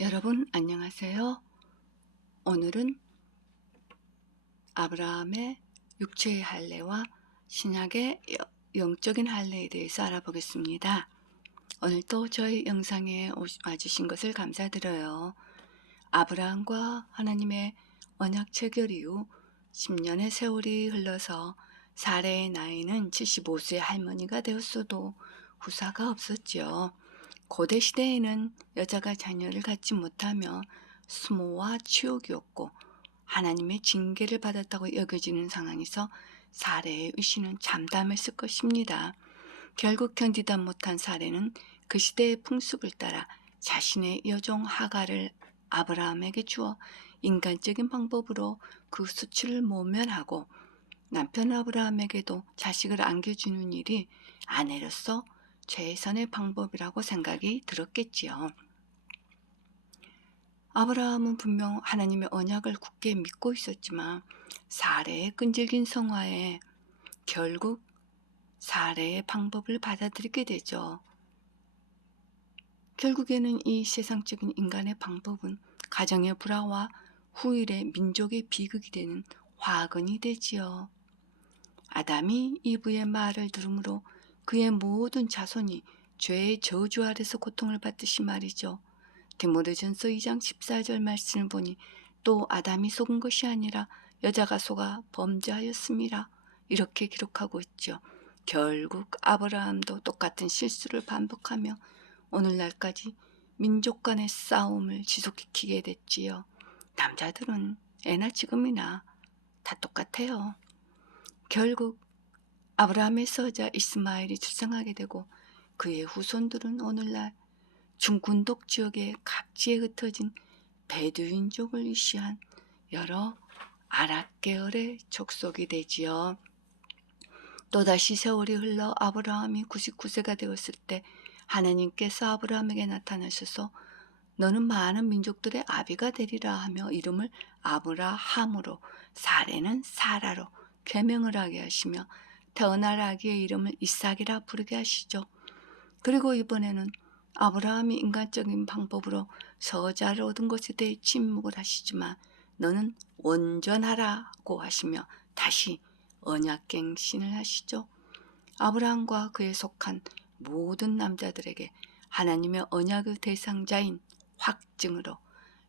여러분 안녕하세요. 오늘은 아브라함의 육체의 할례와 신약의 영적인 할례에 대해서 알아보겠습니다. 오늘도 저희 영상에 와주신 것을 감사드려요. 아브라함과 하나님의 언약 체결 이후 10년의 세월이 흘러서 사레의 나이는 75세의 할머니가 되었어도 후사가 없었지요. 고대 시대에는 여자가 자녀를 갖지 못하며 수모와 치욕이었고 하나님의 징계를 받았다고 여겨지는 상황에서 사레의 의신은 잠잠했을 것입니다. 결국 견디다 못한 사레는 그 시대의 풍습을 따라 자신의 여종 하갈을 아브라함에게 주어 인간적인 방법으로 그 수치를 모면하고 남편 아브라함에게도 자식을 안겨주는 일이 아내로서 최선의 방법이라고 생각이 들었겠지요. 아브라함은 분명 하나님의 언약을 굳게 믿고 있었지만 사레의 끈질긴 성화에 결국 사레의 방법을 받아들이게 되죠. 결국에는 이 세상적인 인간의 방법은 가정의 불화와 후일의 민족의 비극이 되는 화근이 되지요. 아담이 이브의 말을 들으므로 그의 모든 자손이 죄의 저주 아래서 고통을 받듯이 말이죠. 디모데전서 2장 14절 말씀을 보니 또 아담이 속은 것이 아니라 여자가 속아 범죄하였습니다. 이렇게 기록하고 있죠. 결국 아브라함도 똑같은 실수를 반복하며 오늘날까지 민족 간의 싸움을 지속시키게 됐지요. 남자들은 애나 지금이나 다 똑같아요. 결국 아브라함의 서자 이스마엘이 출생하게 되고 그의 후손들은 오늘날 중군독 지역의 각지에 흩어진 베두인족을 위시한 여러 아랍 계열의 족속이 되지요. 또다시 세월이 흘러 아브라함이 99세가 되었을 때 하나님께서 아브라함에게 나타나셔서 너는 많은 민족들의 아비가 되리라 하며 이름을 아브라함으로 사레는 사라로 계명을 하게 하시며 태어날 아기의 이름을 이삭이라 부르게 하시죠. 그리고 이번에는 아브라함이 인간적인 방법으로 서자를 얻은 것에 대해 침묵을 하시지만 너는 온전하라고 하시며 다시 언약갱신을 하시죠. 아브라함과 그에 속한 모든 남자들에게 하나님의 언약의 대상자인 확증으로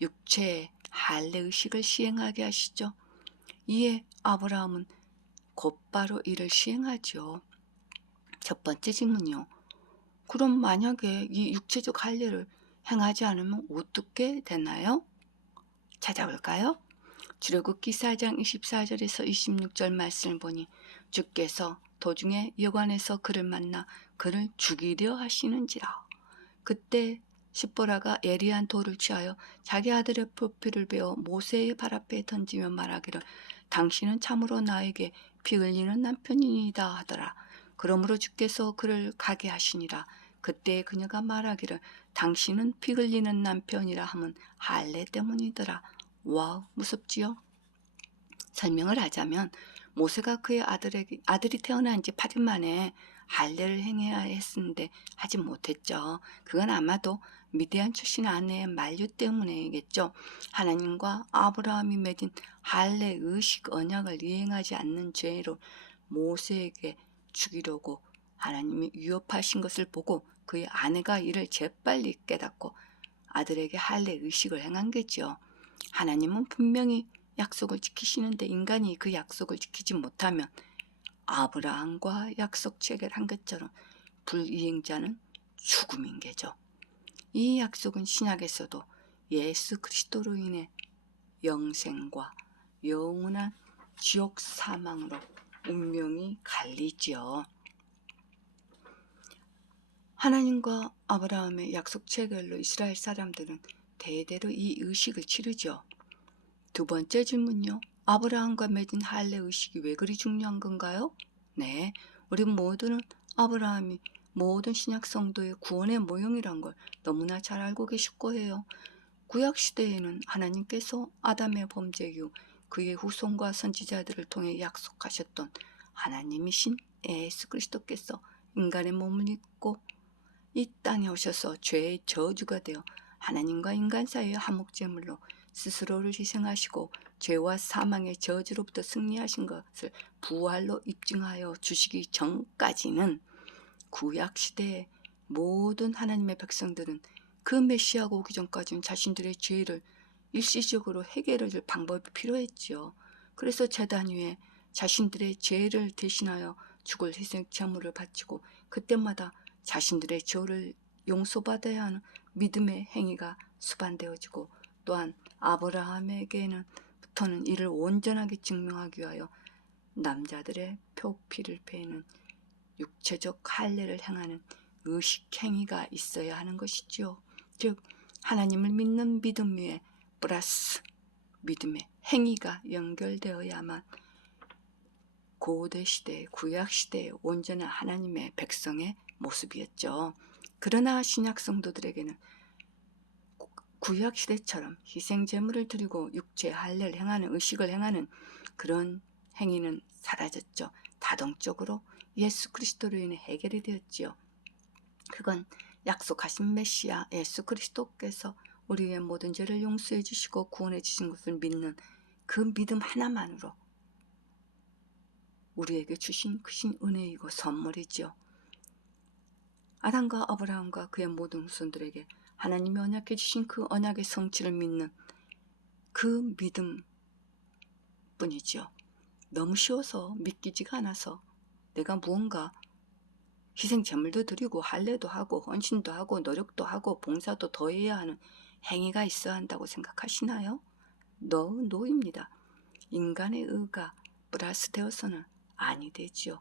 육체의 할례의식을 시행하게 하시죠. 이에 아브라함은 곧바로 이를 시행하죠. 첫 번째 질문이요. 그럼 만약에 이 육체적 할례를 행하지 않으면 어떻게 되나요? 찾아볼까요? 출애굽기 4장 24절에서 26절 말씀을 보니 주께서 도중에 여관에서 그를 만나 그를 죽이려 하시는지라. 그때 십보라가 예리한 돌을 취하여 자기 아들의 표피를 베어 모세의 발 앞에 던지며 말하기를 당신은 참으로 나에게 피 흘리는 남편이다 하더라. 그러므로 주께서 그를 가게 하시니라. 그때 그녀가 말하기를 당신은 피 흘리는 남편이라 함은 할례 때문이더라. 와우, 무섭지요? 설명을 하자면 모세가 그의 아들이 태어난 지 8일 만에 할례를 행해야 했는데 하지 못했죠. 그건 아마도 미디안 출신 아내의 만류 때문이겠죠. 하나님과 아브라함이 맺은 할례 의식 언약을 이행하지 않는 죄로 모세에게 죽이려고 하나님이 위협하신 것을 보고 그의 아내가 이를 재빨리 깨닫고 아들에게 할례 의식을 행한 거죠. 하나님은 분명히 약속을 지키시는데 인간이 그 약속을 지키지 못하면 아브라함과 약속 체결한 것처럼 불이행자는 죽음인 게죠. 이 약속은 신약에서도 예수 그리스도로 인해 영생과 영원한 지옥 사망으로 운명이 갈리지요. 하나님과 아브라함의 약속 체결로 이스라엘 사람들은 대대로 이 의식을 치르죠. 두 번째 질문요. 아브라함과 맺은 할례 의식이 왜 그리 중요한 건가요? 네, 우리 모두는 아브라함이 모든 신약 성도의 구원의 모형이란 걸 너무나 잘 알고 계실 거예요. 구약 시대에는 하나님께서 아담의 범죄 이후 그의 후손과 선지자들을 통해 약속하셨던 하나님이신 예수 그리스도께서 인간의 몸을 입고 이 땅에 오셔서 죄의 저주가 되어 하나님과 인간 사이의 화목제물로 스스로를 희생하시고 죄와 사망의 저주로부터 승리하신 것을 부활로 입증하여 주시기 전까지는 구약시대의 모든 하나님의 백성들은 그 메시아가 오기 전까지는 자신들의 죄를 일시적으로 해결해 줄 방법이 필요했지요. 그래서 제단 위에 자신들의 죄를 대신하여 죽을 희생 제물을 바치고 그때마다 자신들의 죄를 용서받아야 하는 믿음의 행위가 수반되어지고, 또한 아브라함에게는부터는 이를 온전하게 증명하기 위하여 남자들의 표피를 베는 육체적 할례를 행하는 의식 행위가 있어야 하는 것이지요. 즉 하나님을 믿는 믿음 위에 플러스 믿음의 행위가 연결되어야만 고대 시대, 구약 시대의 온전한 하나님의 백성의 모습이었죠. 그러나 신약 성도들에게는 구약 시대처럼 희생 제물을 드리고 육체 할례를 행하는 의식을 행하는 그런 행위는 사라졌죠. 다동적으로 예수 그리스도로 인해 해결이 되었지요. 그건 약속하신 메시아 예수 그리스도께서 우리의 모든 죄를 용서해 주시고 구원해 주신 것을 믿는 그 믿음 하나만으로 우리에게 주신 크신 은혜이고 선물이지요. 아담과 아브라함과 그의 모든 후손들에게 하나님이 언약해 주신 그 언약의 성취를 믿는 그 믿음 뿐이지요. 너무 쉬워서 믿기지가 않아서 내가 무언가 희생 제물도 드리고 할례도 하고 헌신도 하고 노력도 하고 봉사도 더 해야 하는 행위가 있어야 한다고 생각하시나요? 노입니다. 인간의 의가 플러스 되어서는 아니 되지요.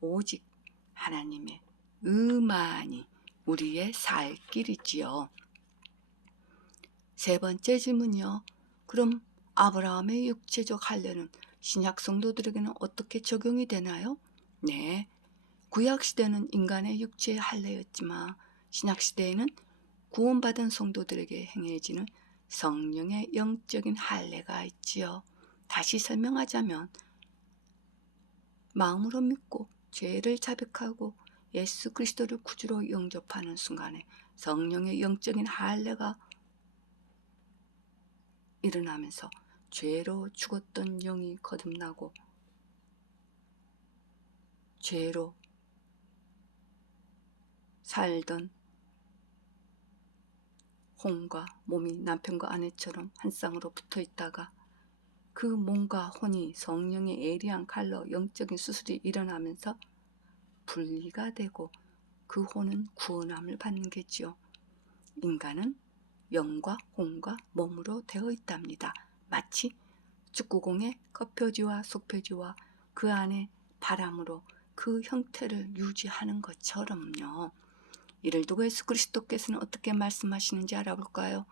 오직 하나님의 의만이 우리의 살 길이지요. 세 번째 질문이요. 그럼 아브라함의 육체적 할례는 신약 성도들에게는 어떻게 적용이 되나요? 네, 구약시대는 인간의 육체의 할례였지만 신약시대에는 구원받은 성도들에게 행해지는 성령의 영적인 할례가 있지요. 다시 설명하자면 마음으로 믿고 죄를 자백하고 예수 그리스도를 구주로 영접하는 순간에 성령의 영적인 할례가 일어나면서 죄로 죽었던 영이 거듭나고 죄로 살던 혼과 몸이 남편과 아내처럼 한 쌍으로 붙어 있다가 그 몸과 혼이 성령의 예리한 칼로 영적인 수술이 일어나면서 분리가 되고 그 혼은 구원함을 받는 게지요. 인간은 영과 혼과 몸으로 되어 있답니다. 마치 축구공의 겉표지와 속표지와 그 안에 바람으로 그 형태를 유지하는 것처럼요. 이를 두고 예수 그리스도께서는 어떻게 말씀하시는지 알아볼까요?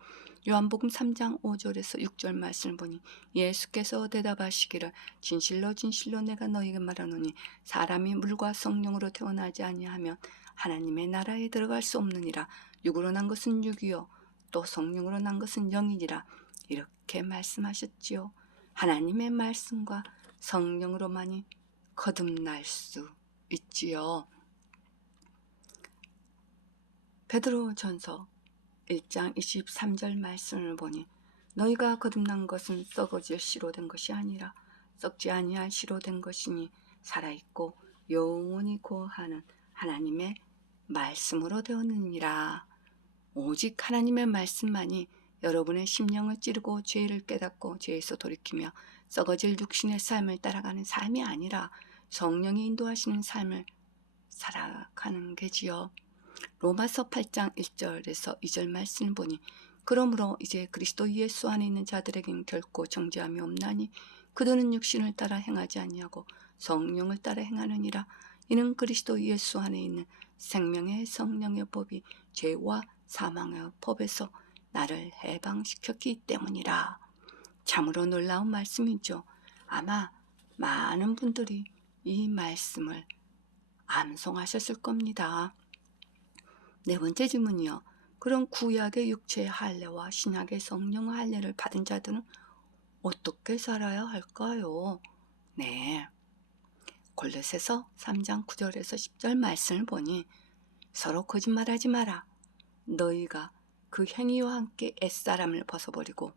요한복음 3장 5절에서 6절 말씀을 보니 예수께서 대답하시기를 진실로 진실로 내가 너희에게 말하노니 사람이 물과 성령으로 태어나지 아니하면 하나님의 나라에 들어갈 수 없느니라. 육으로 난 것은 육이요 또 성령으로 난 것은 영이니라. 이렇게 말씀하셨지요. 하나님의 말씀과 성령으로만이 거듭날 수 있지요. 베드로전서 1장 23절 말씀을 보니 너희가 거듭난 것은 썩어질 씨로 된 것이 아니라 썩지 아니할 씨로 된 것이니 살아있고 영원히 거하는 하나님의 말씀으로 되었느니라. 오직 하나님의 말씀만이 여러분의 심령을 찌르고 죄를 깨닫고 죄에서 돌이키며 썩어질 육신의 삶을 따라가는 삶이 아니라 성령이 인도하시는 삶을 살아가는 게지요. 로마서 8장 1절에서 2절 말씀을 보니 그러므로 이제 그리스도 예수 안에 있는 자들에게는 결코 정죄함이 없나니 그들은 육신을 따라 행하지 아니하고 성령을 따라 행하느니라. 이는 그리스도 예수 안에 있는 생명의 성령의 법이 죄와 사망의 법에서 나를 해방시켰기 때문이라. 참으로 놀라운 말씀이죠. 아마 많은 분들이 이 말씀을 암송하셨을 겁니다. 네 번째 질문이요. 그럼 구약의 육체의 할례와 신약의 성령의 할례를 받은 자들은 어떻게 살아야 할까요? 네, 골로새서 3장 9절에서 10절 말씀을 보니 서로 거짓말하지 마라. 너희가 그 행위와 함께 옛사람을 벗어버리고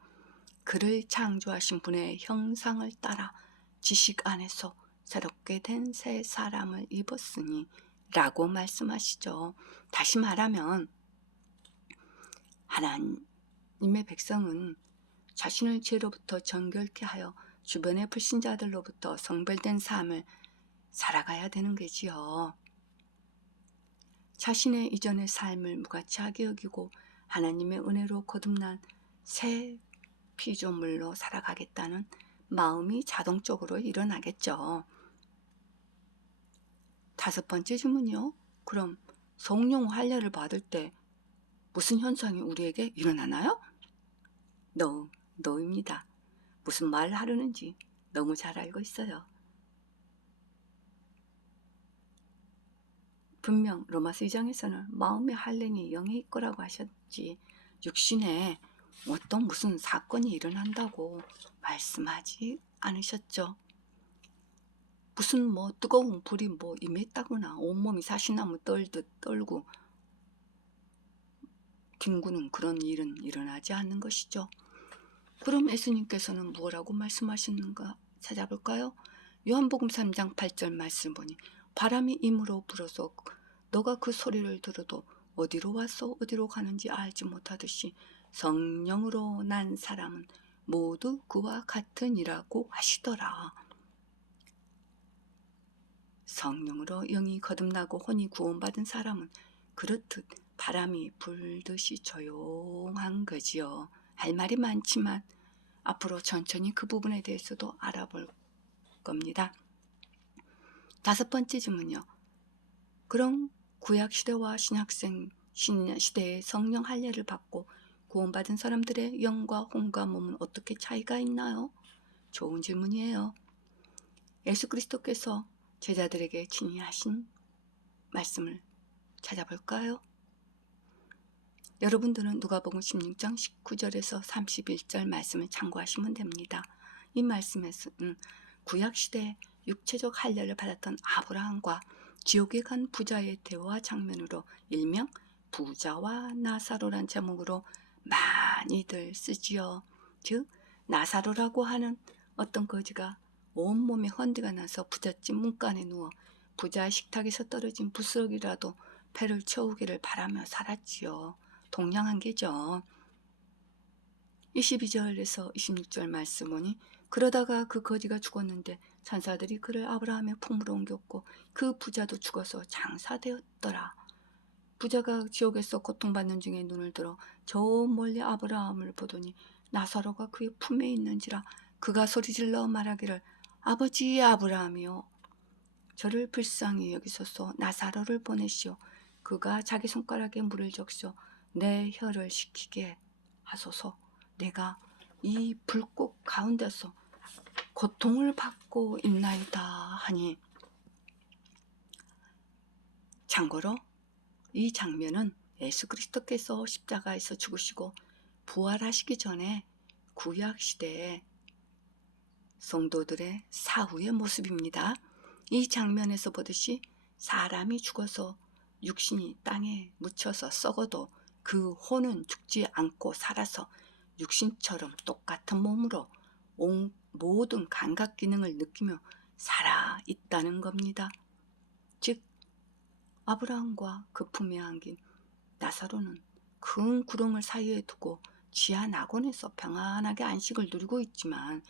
그를 창조하신 분의 형상을 따라 지식 안에서 새롭게 된 새 사람을 입었으니 라고 말씀하시죠. 다시 말하면 하나님의 백성은 자신을 죄로부터 정결케 하여 주변의 불신자들로부터 성별된 삶을 살아가야 되는 거지요. 자신의 이전의 삶을 무가치하게 여기고 하나님의 은혜로 거듭난 새 피조물로 살아가겠다는 마음이 자동적으로 일어나겠죠. 5번째 질문이요. 그럼 성령 할례를 받을 때 무슨 현상이 우리에게 일어나나요? 너입니다. 무슨 말을 하려는지 너무 잘 알고 있어요. 분명 로마서 2장에서는 마음의 할례니 영의 거라고 하셨지 육신에 어떤 무슨 사건이 일어난다고 말씀하지 않으셨죠. 무슨 뜨거운 불이 임했다거나 온몸이 사시나무 떨듯 떨고 뒹구는 그런 일은 일어나지 않는 것이죠. 그럼 예수님께서는 뭐라고 말씀하시는가 찾아볼까요? 요한복음 3장 8절 말씀 보니 바람이 임으로 불어서 너가 그 소리를 들어도 어디로 와서 어디로 가는지 알지 못하듯이 성령으로 난 사람은 모두 그와 같으니라고 하시더라. 성령으로 영이 거듭나고 혼이 구원받은 사람은 그렇듯 바람이 불듯이 조용한 거지요. 할 말이 많지만 앞으로 천천히 그 부분에 대해서도 알아볼 겁니다. 5번째 질문이요. 그럼 구약시대와 신약시대의 성령 할례를 받고 구원받은 사람들의 영과 혼과 몸은 어떻게 차이가 있나요? 좋은 질문이에요. 예수 그리스도께서 제자들에게 친히 하신 말씀을 찾아볼까요? 여러분들은 누가복음 16장 19절에서 31절 말씀을 참고하시면 됩니다. 이 말씀에서는 구약시대 육체적 할례를 받았던 아브라함과 지옥에 간 부자의 대화 장면으로 일명 부자와 나사로란 제목으로 많이들 쓰지요. 즉 나사로라고 하는 어떤 거지가 온몸에 헌드가 나서 부잣집 문간에 누워 부자의 식탁에서 떨어진 부스러기라도 배를 채우기를 바라며 살았지요. 동양한 게죠. 22절에서 26절 말씀 보니 그러다가 그 거지가 죽었는데 산사들이 그를 아브라함의 품으로 옮겼고 그 부자도 죽어서 장사되었더라. 부자가 지옥에서 고통받는 중에 눈을 들어 저 멀리 아브라함을 보더니 나사로가 그의 품에 있는지라 그가 소리질러 말하기를 아버지 아브라함이여 저를 불쌍히 여기소서 나사로를 보내시오. 그가 자기 손가락에 물을 적셔 내 혀를 식히게 하소서. 내가 이 불꽃 가운데서 고통을 받고 있나이다 하니 참고로 이 장면은 예수 그리스도께서 십자가에서 죽으시고 부활하시기 전에 구약시대의 성도들의 사후의 모습입니다. 이 장면에서 보듯이 사람이 죽어서 육신이 땅에 묻혀서 썩어도 그 혼은 죽지 않고 살아서 육신처럼 똑같은 몸으로 모든 감각 기능을 느끼며 살아 있다는 겁니다. 즉 아브라함과 그 품에 안긴 나사로는 큰 구렁을 사이에 두고 지하 낙원에서 평안하게 안식을 누리고 있지만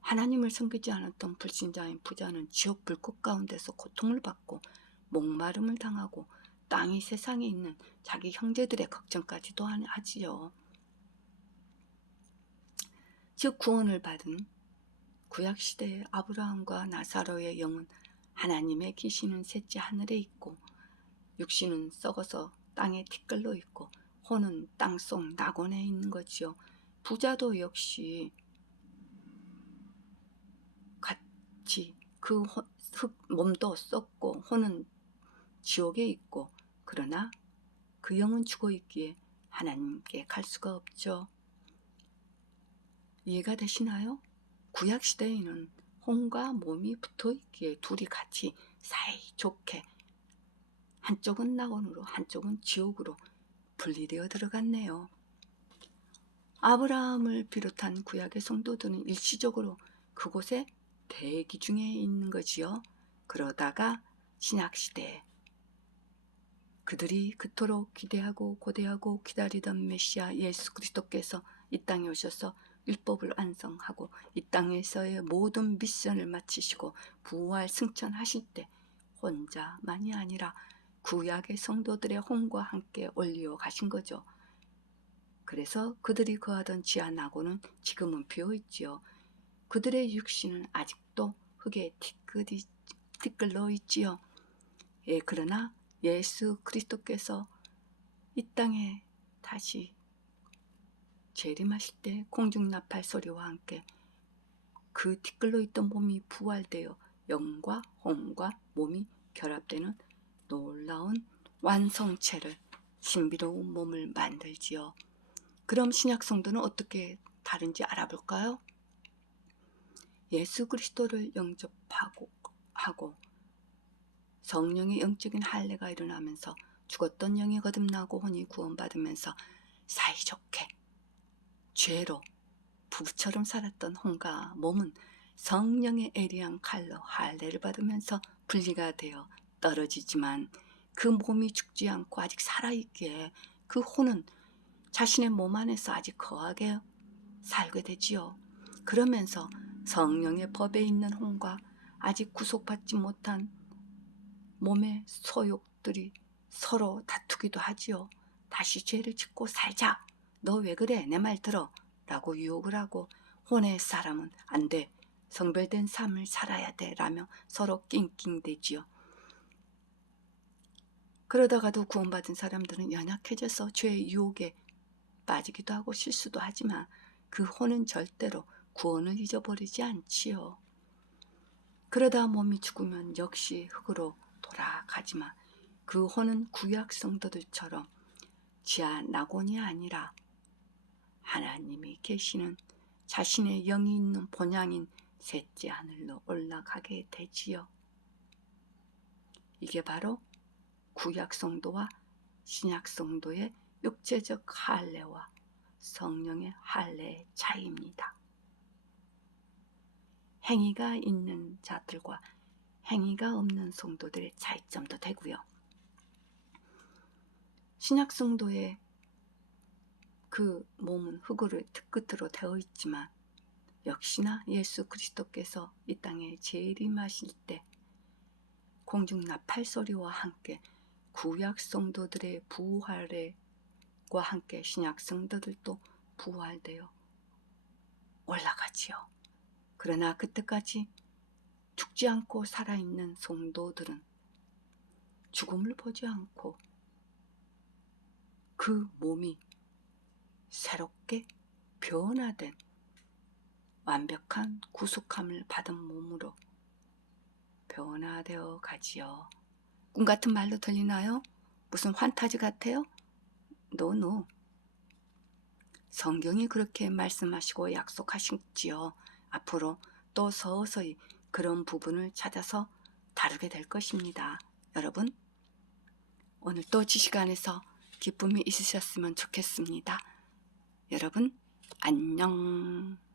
하나님을 섬기지 않았던 불신자인 부자는 지옥 불꽃 가운데서 고통을 받고 목마름을 당하고 땅이 세상에 있는 자기 형제들의 걱정까지도 하지요. 즉 구원을 받은 구약시대의 아브라함과 나사로의 영은 하나님의 계시는 셋째 하늘에 있고 육신은 썩어서 땅에 티끌로 있고 혼은 땅속 낙원에 있는 거지요. 부자도 역시 같이 그 몸도 썩고 혼은 지옥에 있고 그러나 그 영은 죽어 있기에 하나님께 갈 수가 없죠. 이해가 되시나요? 구약시대에는 혼과 몸이 붙어있기에 둘이 같이 사이좋게 한쪽은 낙원으로 한쪽은 지옥으로 분리되어 들어갔네요. 아브라함을 비롯한 구약의 성도들은 일시적으로 그곳에 대기 중에 있는 거지요. 그러다가 신약시대에 그들이 그토록 기대하고 고대하고 기다리던 메시아 예수 그리스도께서 이 땅에 오셔서 율법을 완성하고 이 땅에서의 모든 미션을 마치시고 부활 승천하실 때 혼자만이 아니라 구약의 성도들의 혼과 함께 올리어 가신 거죠. 그래서 그들이 거하던 지하 나고는 지금은 비어있지요. 그들의 육신은 아직도 흙에 티끌러 있지요. 예, 그러나 예수 그리스도께서 이 땅에 다시 재림하실 때 공중나팔 소리와 함께 그 티끌로 있던 몸이 부활되어 영과 혼과 몸이 결합되는 놀라운 완성체를 신비로운 몸을 만들지요. 그럼 신약 성도는 어떻게 다른지 알아볼까요? 예수 그리스도를 영접하고 성령의 영적인 할례가 일어나면서 죽었던 영이 거듭나고 혼이 구원받으면서 사이좋게 죄로 부부처럼 살았던 혼과 몸은 성령의 예리한 칼로 할례를 받으면서 분리가 되어 떨어지지만 그 몸이 죽지 않고 아직 살아있기에 그 혼은 자신의 몸 안에서 아직 거하게 살게 되지요. 그러면서 성령의 법에 있는 혼과 아직 구속받지 못한 몸의 소욕들이 서로 다투기도 하지요. 다시 죄를 짓고 살자. 너 왜 그래? 내 말 들어. 라고 유혹을 하고 혼의 사람은 안 돼. 성별된 삶을 살아야 돼. 라며 서로 낑낑대지요. 그러다가도 구원받은 사람들은 연약해져서 죄의 유혹에 빠지기도 하고 실수도 하지만 그 혼은 절대로 구원을 잊어버리지 않지요. 그러다 몸이 죽으면 역시 흙으로 돌아가지만 그 혼은 구약 성도들처럼 지하 낙원이 아니라 하나님이 계시는 자신의 영이 있는 본향인 셋째 하늘로 올라가게 되지요. 이게 바로 구약 성도와 신약 성도의 육체적 할례와 성령의 할례의 차이입니다. 행위가 있는 자들과 행위가 없는 성도들의 차이점도 되고요. 신약 성도의 그 몸은 흙으로 끝으로 되어 있지만 역시나 예수 그리스도께서 이 땅에 재림하실 때 공중 나팔 소리와 함께 구약 성도들의 부활과 함께 신약 성도들도 부활되어 올라가지요. 그러나 그때까지 죽지 않고 살아있는 성도들은 죽음을 보지 않고 그 몸이 새롭게 변화된 완벽한 구속함을 받은 몸으로 변화되어 가지요. 꿈 같은 말로 들리나요? 무슨 환타지 같아요? 노. 성경이 그렇게 말씀하시고 약속하시지요. 앞으로 또 서서히 그런 부분을 찾아서 다루게 될 것입니다. 여러분, 오늘 또 지식 안에서 기쁨이 있으셨으면 좋겠습니다. 여러분, 안녕.